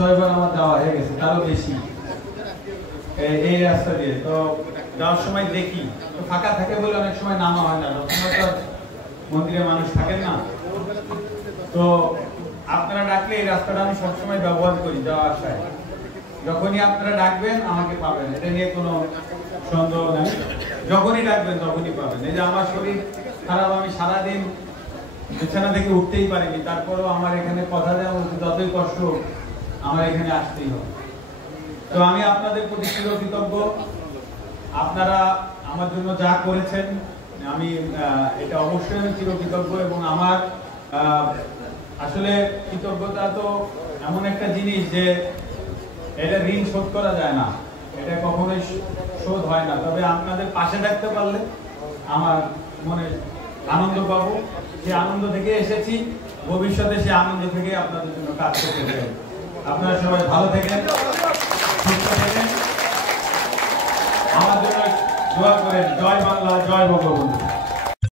ছয়বার আমার যাওয়া হয়ে গেছে, তারও বেশি এই রাস্তা দিয়ে। তো যাওয়ার সময় দেখি তো ফাঁকা থাকে বলে অনেক সময় নামা হয় না, মন্দিরে মানুষ থাকেন না। তো আপনারা ডাকলে এই রাস্তাটা আমি সবসময় ব্যবহার করি যাওয়া আসায়। যখনই আপনারা ডাকবেন আমাকে পাবেন, এটা নিয়ে কোনো সন্দেহ নেই। যখনই ডাকবেন তখনই পাবেন। এই যে আমার শরীর খারাপ, আমি সারাদিন বিছানা থেকে উঠতেই পারিনি, তারপরেও আমার এখানে কথা দেওয়া উচিত, যতই কষ্ট হোক আমার এখানে আসতেই হবে। তো আমি আপনাদের প্রতি চিরকৃতজ্ঞ। আপনারা আমার জন্য যা করেছেন আমি এটা অবশ্যই আমি চিরকৃতজ্ঞ। এবং আমার আসলে কৃতজ্ঞতা তো এমন একটা জিনিস যে এটা ঋণ শোধ করা যায় না, এটা কখনোই শোধ হয় না। তবে আপনাদের পাশে থাকতে পারলে আমার মনে আনন্দ পাবো। সে আনন্দ থেকে এসেছি, ভবিষ্যতে সে আনন্দ থেকে আপনাদের জন্য কাজ করতে চাই। আপনারা সবাই ভালো থাকেন, সুস্থ থাকেন, আমার জন্য দোয়া করেন। জয় বাংলা, জয় বঙ্গবন্ধু।